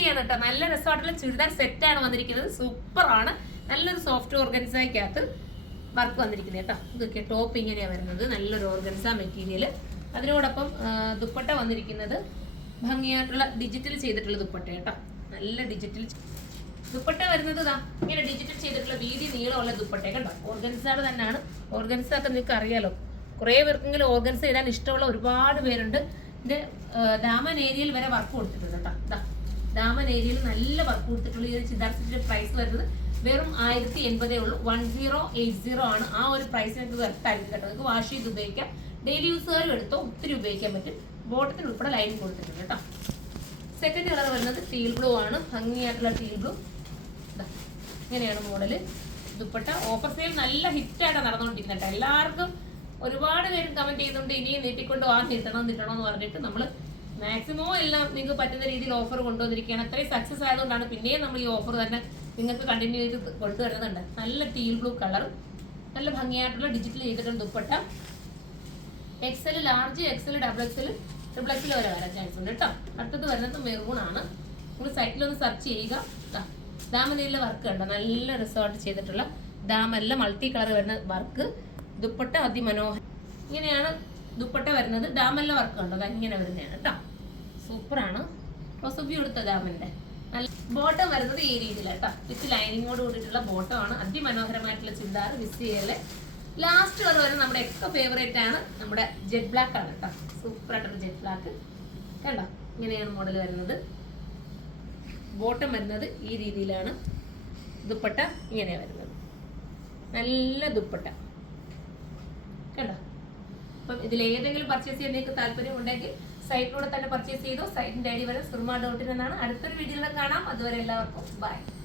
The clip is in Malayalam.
വീഡിയോ ആണ് കേട്ടോ. നല്ല രസമായിട്ടുള്ള ചുരിദാർ സെറ്റാണ് വന്നിരിക്കുന്നത്. സൂപ്പറാണ്. നല്ലൊരു സോഫ്റ്റ് ഓർഗൻസയ്ക്കകത്ത് വർക്ക് വന്നിരിക്കുന്നത് കേട്ടോ. ഇതൊക്കെ ടോപ്പ് ഇങ്ങനെയാണ് വരുന്നത്. നല്ലൊരു ഓർഗൻസ മെറ്റീരിയൽ. അതിനോടൊപ്പം ദുപ്പട്ട വന്നിരിക്കുന്നത് ഭംഗിയായിട്ടുള്ള ഡിജിറ്റൽ ചെയ്തിട്ടുള്ള ദുപ്പട്ട കേട്ടോ. നല്ല ഡിജിറ്റൽ ദുപ്പട്ട വരുന്നത് ഇതാ ഇങ്ങനെ ഡിജിറ്റൽ ചെയ്തിട്ടുള്ള വീതി നീളമുള്ള ദുപ്പട്ട കണ്ടോ. ഓർഗൻസയുടെ തന്നെയാണ്. ഓർഗൻസ ഒക്കെ നിങ്ങൾക്ക് അറിയാലോ. കുറേ പേർക്കെങ്കിലും ഓർഗൻസ ഇടാൻ ഇഷ്ടമുള്ള ഒരുപാട് പേരുണ്ട്. ഇത് ദാമൻ ഏരിയയിൽ വരെ വർക്ക് കൊടുത്തിട്ടുണ്ട് കേട്ടോ. ദാമൻ ഏരിയയിൽ നല്ല വർക്ക് കൊടുത്തിട്ടുള്ള ഈ ഒരു ചുരിദാർ സെറ്റിന്റെ പ്രൈസ് വരുന്നത് വെറും 1080 ഉള്ളൂ. 1080 ആണ്. ആ ഒരു പ്രൈസ് നിങ്ങൾക്ക് വെർത്തായിരിക്കും കേട്ടോ. നിങ്ങൾക്ക് വാഷ് ചെയ്ത് ഉപയോഗിക്കാം. ഡെയിലി യൂസുകാരും എടുത്തോ ഒത്തിരി ഉപയോഗിക്കാൻ പറ്റും. ബോട്ടത്തിന് ഉൾപ്പെടെ ലൈൻ കൊടുത്തിട്ടുണ്ട് കേട്ടോ. സെക്കൻഡ് കളർ വരുന്നത് ടീൽ ബ്ലൂ ആണ്. ഭംഗിയായിട്ടുള്ള ടീൽ ബ്ലൂ. ഇങ്ങനെയാണ് മോഡല്. ദുപ്പട്ട ഓഫർ സെയിൽ നല്ല ഹിറ്റായിട്ടാണ് നടന്നുകൊണ്ടിരിക്കുന്നത് കേട്ടോ. എല്ലാവർക്കും ഒരുപാട് പേരും കമന്റ് ചെയ്തുകൊണ്ട് ഇനിയും നീട്ടിക്കൊണ്ട് നീട്ടണമെന്ന് പറഞ്ഞിട്ട് നമ്മൾ മാക്സിമം എല്ലാം നിങ്ങൾക്ക് പറ്റുന്ന രീതിയിൽ ഓഫർ കൊണ്ടുവന്നിരിക്കുകയാണ്. അത്രയും സക്സസ് ആയതുകൊണ്ടാണ് പിന്നെയും നമ്മൾ ഈ ഓഫർ തന്നെ നിങ്ങൾക്ക് കണ്ടിന്യൂ ചെയ്ത് കൊണ്ടുവരുന്നുണ്ട്. നല്ല ടീൽ ബ്ലൂ കളർ, നല്ല ഭംഗിയായിട്ടുള്ള ഡിജിറ്റൽ ചെയ്തിട്ടുള്ള dupatta. Excel large, XL double XL, triple XL വരെ വരാൻ ചാൻസ് ഉണ്ട് കേട്ടോ. അടുത്തത് വരുന്നത് മെറൂൺ ആണ്. നിങ്ങൾ സൈറ്റിലൊന്ന് സെർച്ച് ചെയ്യുക. ദാമനിലെ വർക്ക് കണ്ടോ. നല്ല റിസോർട്ട് ചെയ്തിട്ടുള്ള ദാമല്ല മൾട്ടി കളർ വരുന്ന വർക്ക്. ദുപ്പട്ട അതിമനോഹരം. ഇങ്ങനെയാണ് ദുപ്പട്ട വരുന്നത്. ദാമല്ല വർക്ക് കണ്ടോ. അത് ഇങ്ങനെ വരുന്നതാണ് കേട്ടോ. സൂപ്പറാണ്. റോസുബി കൊടുത്ത ദാമന്റെ നല്ല ബോട്ടം വരുന്നത് ഈ രീതിയിലാണ് കേട്ടോ. വിത്ത് ലൈനിങ്ങോട് കൂടിയിട്ടുള്ള ബോട്ടം ആണ്. അതിമനോഹരമായിട്ടുള്ള ചുരിദാർ. മിസ് ചെയ്യല്ലേ. ലാസ്റ്റ് കളർ വരുന്നത് നമ്മുടെ ഒക്കെ ഫേവറേറ്റ് ആണ്. നമ്മുടെ ജെറ്റ് ബ്ലാക്ക് ആണ് കേട്ടോ. സൂപ്പർ ആയിട്ടുള്ള ജെറ്റ് ബ്ലാക്ക് കണ്ടോ. ഇങ്ങനെയാണ് മോഡൽ വരുന്നത്. ബോട്ടം വരുന്നത് ഈ രീതിയിലാണ്. ദുപ്പട്ട ഇങ്ങനെയാണ് വരുന്നത്. നല്ല ദുപ്പട്ട കണ്ടോ. അപ്പം ഇതിൽ ഏതെങ്കിലും പർച്ചേസ് ചെയ്യാൻ നിങ്ങൾക്ക് താല്പര്യം ഉണ്ടെങ്കിൽ സൈറ്റിലൂടെ തന്നെ പർച്ചേസ് ചെയ്തോ. സൈറ്റിന്റെ ഐഡി വരെ surma.in എന്നാണ്. അടുത്തൊരു വീഡിയോയിൽ കാണാം. അതുവരെ എല്ലാവർക്കും ബൈ.